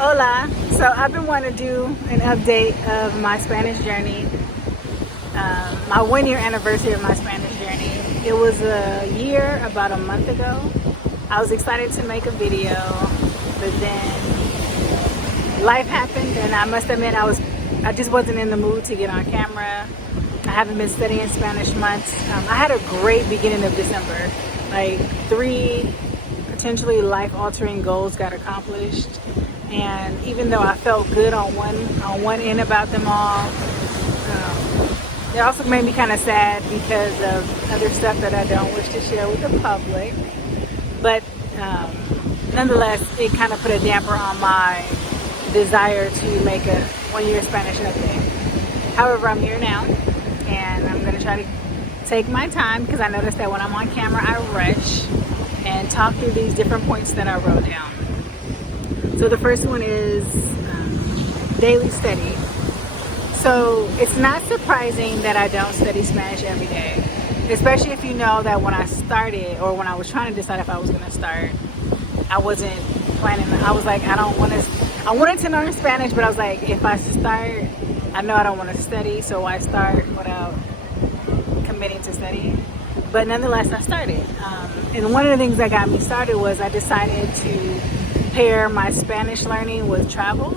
Hola. So I've been wanting to do an update of my Spanish journey, my 1 year anniversary of my Spanish journey. It was a year about a month ago. I was excited to make a video, but then life happened, and I must admit I just wasn't in the mood to get on camera. I haven't been studying Spanish months. I had a great beginning of December. Like 3 potentially life-altering goals got accomplished, and even though I felt good on one end about them all, it also made me kind of sad because of other stuff that I don't wish to share with the public. But nonetheless, it kind of put a damper on my desire to make a 1 year Spanish update. However, I'm here now, and I'm going to try to take my time, because I noticed that when I'm on camera I rush and talk through these different points that I wrote down. So the first one is daily study. So it's not surprising that I don't study Spanish every day, especially if you know that when I started, or when I was trying to decide if I was going to start, I wasn't planning. I was like, I wanted to learn Spanish, but I was like, if I start, I know I don't want to study, so why start without committing to studying? But nonetheless, I started. And one of the things that got me started was I decided to pair my Spanish learning with travel,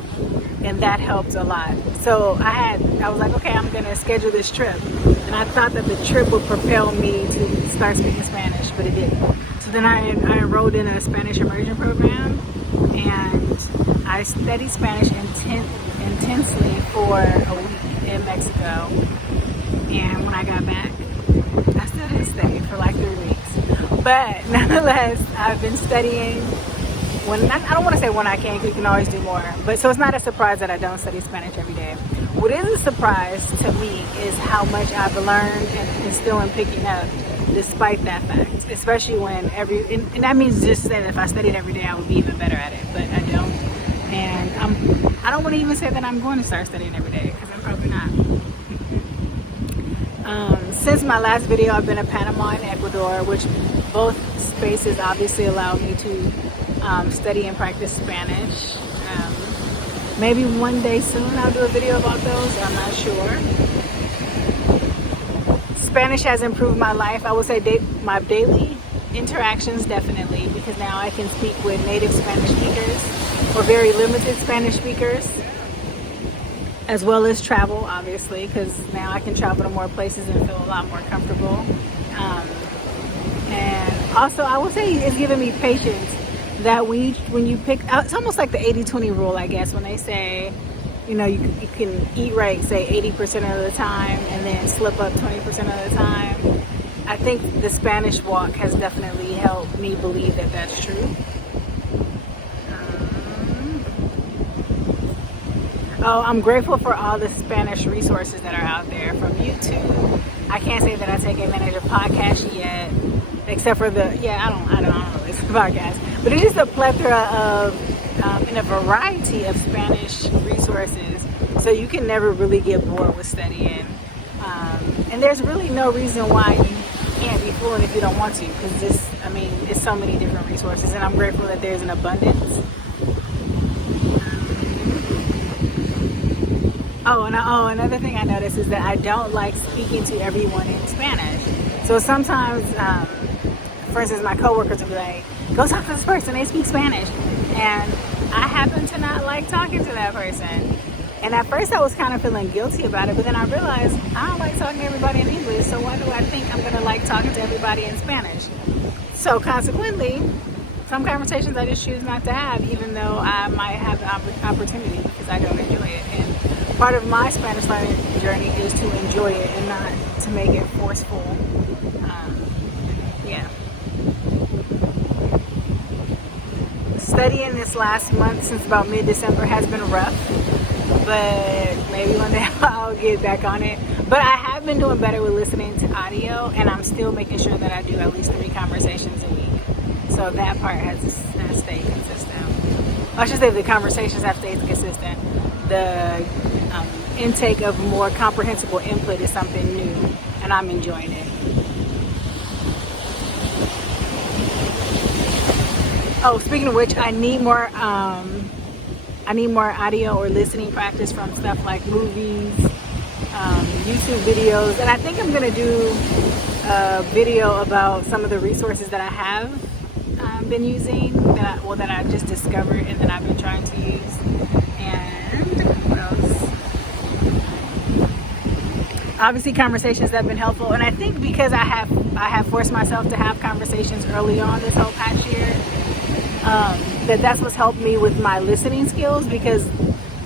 and that helped a lot. So I was like, okay, I'm gonna schedule this trip, and I thought that the trip would propel me to start speaking Spanish, but it didn't. So then I enrolled in a Spanish immersion program, and I studied Spanish intensely for a week in Mexico. And when I got back, I still didn't study for like 3 weeks. But nonetheless, I've been studying. I don't want to say when I can, because you can always do more. But so it's not a surprise that I don't study Spanish every day. What is a surprise to me is how much I've learned and still am picking up, despite that fact. Especially when and that means just to say that if I studied every day, I would be even better at it. But I don't. And I don't want to even say that I'm going to start studying every day, because I'm probably not. Since my last video, I've been to Panama and Ecuador, which both spaces obviously allow me to study and practice Spanish. Maybe one day soon I'll do a video about those. I'm not sure. Spanish has improved my life. I would say my daily interactions, definitely, because now I can speak with native Spanish speakers or very limited Spanish speakers, as well as travel, obviously, because now I can travel to more places and feel a lot more comfortable. And also, I would say it's given me patience that when you pick, it's almost like the 80-20 rule, I guess, when they say, you know, you can eat right, say 80% of the time, and then slip up 20% of the time. I think the Spanish walk has definitely helped me believe that that's true. I'm grateful for all the Spanish resources that are out there from YouTube. I can't say that I take advantage of podcasts yet, except for I don't know this podcast, but it is a plethora of and a variety of Spanish resources, so you can never really get bored with studying. And there's really no reason why you can't be fluent if you don't want to, because it's so many different resources, and I'm grateful that there's an abundance. Another thing I noticed is that I don't like speaking to everyone in Spanish. So sometimes, for instance, my coworkers will be like, go talk to this person, they speak Spanish. And I happen to not like talking to that person. And at first I was kind of feeling guilty about it, but then I realized I don't like talking to everybody in English, so why do I think I'm going to like talking to everybody in Spanish? So consequently, some conversations I just choose not to have, even though I might have the opportunity, because I don't enjoy it. And part of my Spanish learning journey is to enjoy it and not to make it forceful. Studying this last month, since about mid-December, has been rough, but maybe one day I'll get back on it. But I have been doing better with listening to audio, and I'm still making sure that I do at least 3 conversations a week. So that part has stayed consistent. I should say the conversations have stayed consistent. The intake of more comprehensible input is something new, and I'm enjoying it. Oh, speaking of which, I need more I need more audio or listening practice from stuff like movies, YouTube videos, and I think I'm gonna do a video about some of the resources that I have been using, that I just discovered and that I've been trying to use. And what else? Obviously, conversations that have been helpful, and I think because I have forced myself to have conversations early on this whole past year, that's what's helped me with my listening skills, because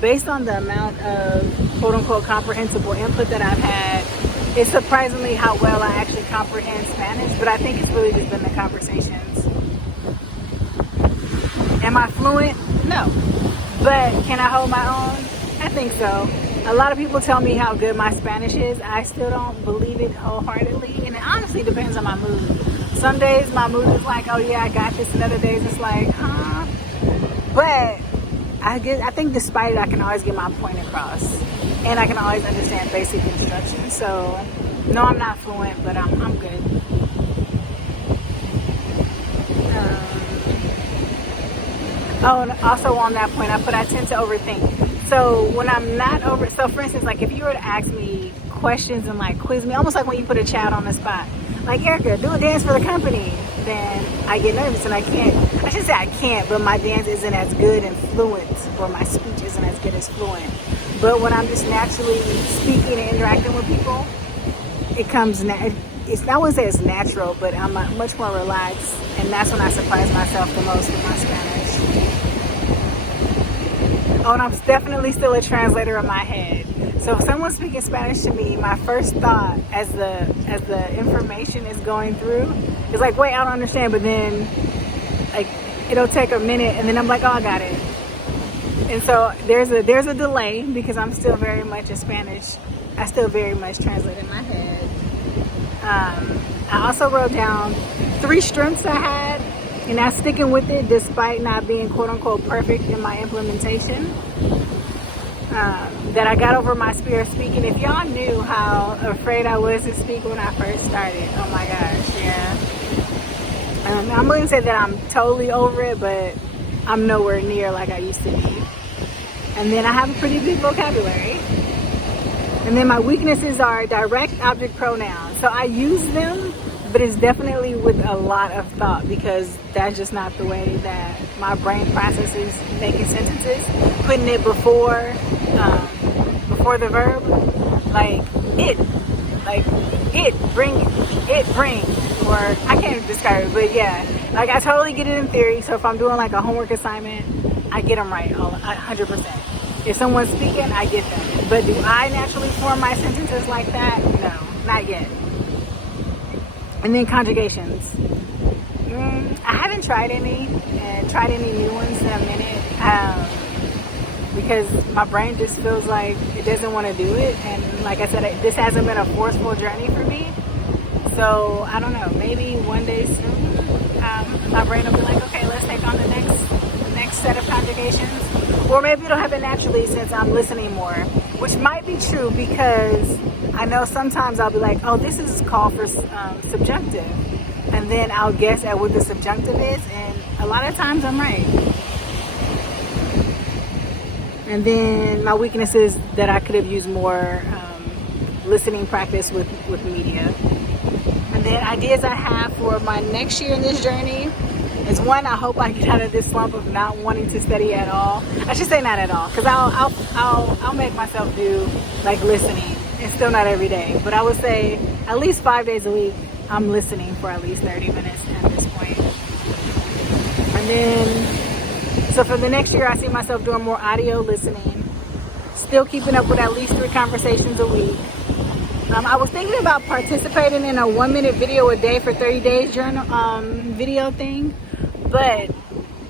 based on the amount of quote-unquote comprehensible input that I've had, it's surprisingly how well I actually comprehend Spanish. But I think it's really just been the conversations. Am I fluent? No. But can I hold my own? I think so. A lot of people tell me how good my Spanish is. I still don't believe it wholeheartedly, and it honestly depends on my mood. Some days my mood is like, oh yeah, I got this, and other days it's like, huh? But I think despite it, I can always get my point across, and I can always understand basic instructions. So no, I'm not fluent, but I'm good. Oh, and also on that point, I tend to overthink. So when I'm not so for instance, like if you were to ask me questions and like quiz me, almost like when you put a child on the spot, like, Erica, do a dance for the company, then I get nervous and I shouldn't say I can't, but my dance isn't as good and fluent, or my speech isn't as good as fluent. But when I'm just naturally speaking and interacting with people, it comes, I wouldn't say it's natural, but I'm much more relaxed, and that's when I surprise myself the most with my Spanish. Oh, and I'm definitely still a translator in my head. So if someone's speaking Spanish to me, my first thought as the information is going through is like, wait, I don't understand. But then like it'll take a minute, and then I'm like, oh, I got it. And so there's a delay, because I'm still very much I still very much translate in my head. I also wrote down 3 strengths I had, and I'm sticking with it despite not being quote unquote perfect in my implementation. That I got over my fear of speaking. If y'all knew how afraid I was to speak when I first started, oh my gosh, yeah. I'm going to say that I'm totally over it, but I'm nowhere near like I used to be. And then I have a pretty big vocabulary. And then my weaknesses are direct object pronouns. So I use them, but it's definitely with a lot of thought, because that's just not the way that my brain processes making sentences. Putting it before the verb, like it bring, or I can't describe it, but yeah, like I totally get it in theory. So if I'm doing like a homework assignment, I get them right 100%. If someone's speaking, I get them. But do I naturally form my sentences like that? No, not yet. And then conjugations. I haven't tried any new ones in a minute, because my brain just feels like it doesn't want to do it. And like I said, this hasn't been a forceful journey for me. So I don't know, maybe one day soon, my brain will be like, okay, let's take on the next set of conjugations. Or maybe it'll happen naturally since I'm listening more, which might be true, because I know sometimes I'll be like, oh, this is called for subjunctive. And then I'll guess at what the subjunctive is, and a lot of times I'm right. And then my weakness is that I could have used more listening practice with media. And then ideas I have for my next year in this journey is, one, I hope I get out of this slump of not wanting to study at all. I should say not at all, because I'll make myself do like listening, and still not every day. But I would say at least 5 days a week, I'm listening for at least 30 minutes at this point. And then, so for the next year, I see myself doing more audio listening, still keeping up with at least 3 conversations a week. I was thinking about participating in a 1-minute video a day for 30 days journal video thing, but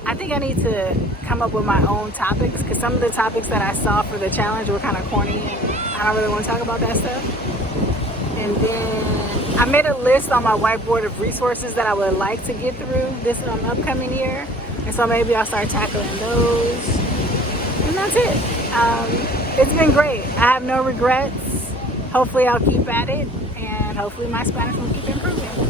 I think I need to come up with my own topics, because some of the topics that I saw for the challenge were kind of corny, and I don't really want to talk about that stuff. And then I made a list on my whiteboard of resources that I would like to get through this upcoming year, and so maybe I'll start tackling those. And that's it. It's been great. I have no regrets. Hopefully I'll keep at it, and hopefully my Spanish will keep improving.